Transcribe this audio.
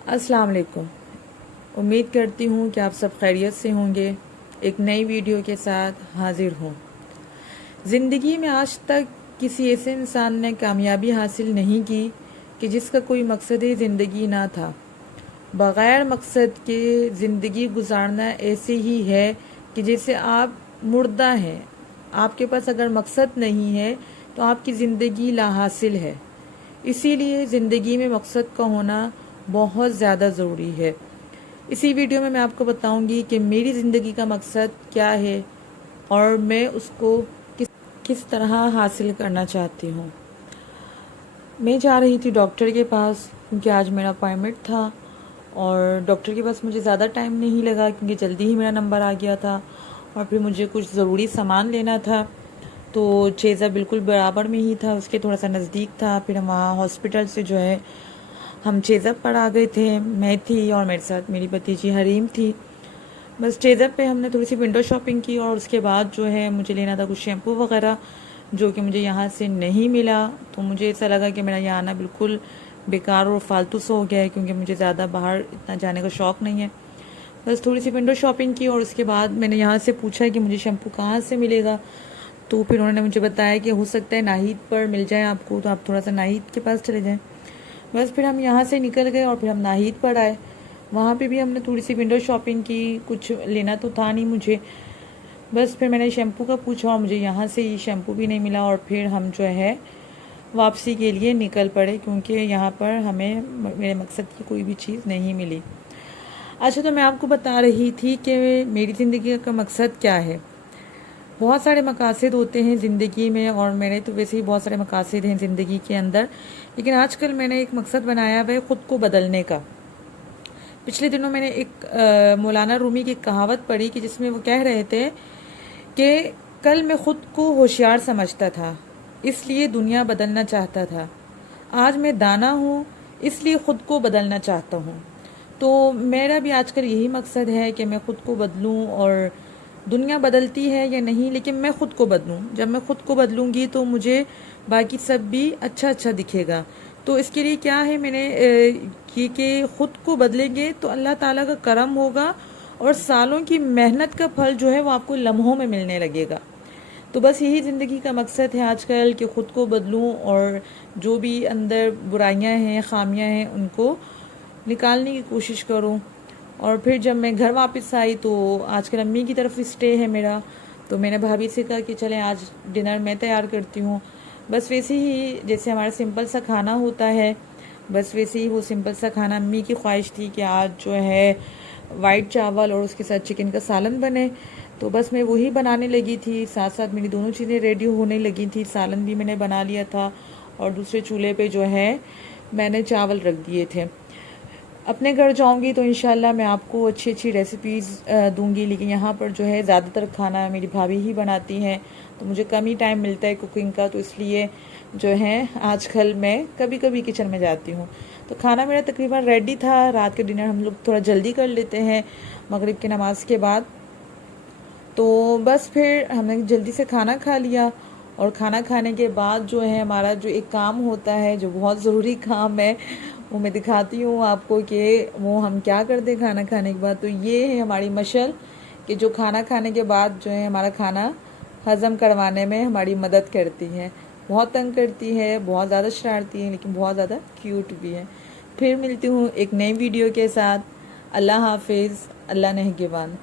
अस्सलाम वालेकुम। उम्मीद करती हूँ कि आप सब खैरियत से होंगे। एक नई वीडियो के साथ हाजिर हूँ। ज़िंदगी में आज तक किसी ऐसे इंसान ने कामयाबी हासिल नहीं की कि जिसका कोई मकसद ज़िंदगी ना था। बग़ैर मकसद के ज़िंदगी गुजारना ऐसे ही है कि जैसे आप मुर्दा हैं। आपके पास अगर मकसद नहीं है तो आपकी ज़िंदगी लाहासिल है। इसीलिए ज़िंदगी में मकसद का होना बहुत ज़्यादा ज़रूरी है। इसी वीडियो में मैं आपको बताऊंगी कि मेरी ज़िंदगी का मकसद क्या है और मैं उसको किस किस तरह हासिल करना चाहती हूँ। मैं जा रही थी डॉक्टर के पास क्योंकि आज मेरा अपॉइंटमेंट था और डॉक्टर के पास मुझे ज़्यादा टाइम नहीं लगा क्योंकि जल्दी ही मेरा नंबर आ गया था और फिर मुझे कुछ ज़रूरी सामान लेना था। तो चेज़ा बिल्कुल बराबर में ही था, उसके थोड़ा सा नज़दीक था। फिर हम वहाँ हॉस्पिटल से जो है हम चेज़अप पर आ गए थे। मैं थी और मेरे साथ मेरी भतीजी हरीम थी। बस चेज़अप पे हमने थोड़ी सी विंडो शॉपिंग की और उसके बाद जो है मुझे लेना था कुछ शैम्पू वगैरह, जो कि मुझे यहाँ से नहीं मिला। तो मुझे ऐसा लगा कि मेरा यहाँ आना बिल्कुल बेकार और फालतू सा हो गया है क्योंकि मुझे ज़्यादा बाहर इतना जाने का शौक़ नहीं है। बस थोड़ी सी विंडो शॉपिंग की और उसके बाद मैंने यहाँ से पूछा कि मुझे शैम्पू कहाँ से मिलेगा। तो फिर उन्होंने मुझे बताया कि हो सकता है नाहिद पर मिल जाए आपको, तो आप थोड़ा सा नाहिद के पास चले जाएँ। बस फिर हम यहाँ से निकल गए और फिर हम नाहिद पर आए। वहाँ पे भी हमने थोड़ी सी विंडो शॉपिंग की, कुछ लेना तो था नहीं मुझे। बस फिर मैंने शैम्पू का पूछा और मुझे यहाँ से ये शैम्पू भी नहीं मिला और फिर हम जो है वापसी के लिए निकल पड़े क्योंकि यहाँ पर हमें मेरे मकसद की कोई भी चीज़ नहीं मिली। अच्छा, तो मैं आपको बता रही थी कि मेरी ज़िंदगी का मकसद क्या है। बहुत सारे मकासद होते हैं ज़िंदगी में और मेरे तो वैसे ही बहुत सारे मकासद हैं ज़िंदगी के अंदर, लेकिन आजकल मैंने एक मकसद बनाया हुआ है ख़ुद को बदलने का। पिछले दिनों मैंने एक मौलाना रूमी की कहावत पढ़ी कि जिसमें वो कह रहे थे कि कल मैं ख़ुद को होशियार समझता था, इसलिए दुनिया बदलना चाहता था। आज मैं दाना हूँ, इसलिए ख़ुद को बदलना चाहता हूँ। तो मेरा भी आजकल यही मकसद है कि मैं ख़ुद को बदलूँ और दुनिया बदलती है या नहीं, लेकिन मैं ख़ुद को बदलूँ। जब मैं ख़ुद को बदलूँगी तो मुझे बाकी सब भी अच्छा अच्छा दिखेगा। तो इसके लिए क्या है, मैंने कि ख़ुद को बदलेंगे तो अल्लाह ताला का करम होगा और सालों की मेहनत का फल जो है वो आपको लम्हों में मिलने लगेगा। तो बस यही ज़िंदगी का मकसद है आजकल कि ख़ुद को बदलूँ और जो भी अंदर बुराइयां हैं, ख़ामियां हैं, उनको निकालने की कोशिश करूँ। और फिर जब मैं घर वापस आई तो आजकल अम्मी की तरफ स्टे है मेरा, तो मैंने भाभी से कहा कि चलें आज डिनर मैं तैयार करती हूँ। बस वैसे ही जैसे हमारा सिंपल सा खाना होता है, बस वैसे ही वो सिंपल सा खाना अम्मी की ख्वाहिश थी कि आज जो है वाइट चावल और उसके साथ चिकन का सालन बने। तो बस मैं वही बनाने लगी थी, साथ साथ मेरी दोनों चीज़ें रेडी होने लगी थी। सालन भी मैंने बना लिया था और दूसरे चूल्हे पे जो है मैंने चावल रख दिए थे। अपने घर जाऊंगी तो इंशाल्लाह मैं आपको अच्छी अच्छी रेसिपीज़ दूंगी, लेकिन यहाँ पर जो है ज़्यादातर खाना मेरी भाभी ही बनाती हैं, तो मुझे कम ही टाइम मिलता है कुकिंग का। तो इसलिए जो है आजकल मैं कभी कभी किचन में जाती हूँ। तो खाना मेरा तकरीबन रेडी था। रात के डिनर हम लोग थोड़ा जल्दी कर लेते हैं मगरिब की नमाज़ के बाद। तो बस फिर हमने जल्दी से खाना खा लिया और खाना खाने के बाद जो है हमारा जो एक काम होता है, जो बहुत ज़रूरी काम है, वो मैं दिखाती हूँ आपको कि वो हम क्या करते हैं खाना खाने के बाद। तो ये है हमारी मशल कि जो खाना खाने के बाद जो है हमारा खाना हज़म करवाने में हमारी मदद करती है। बहुत तंग करती है, बहुत ज़्यादा शरारती है, लेकिन बहुत ज़्यादा क्यूट भी है। फिर मिलती हूँ एक नई वीडियो के साथ। अल्लाह हाफिज़, अल्लाह नेहगेबान।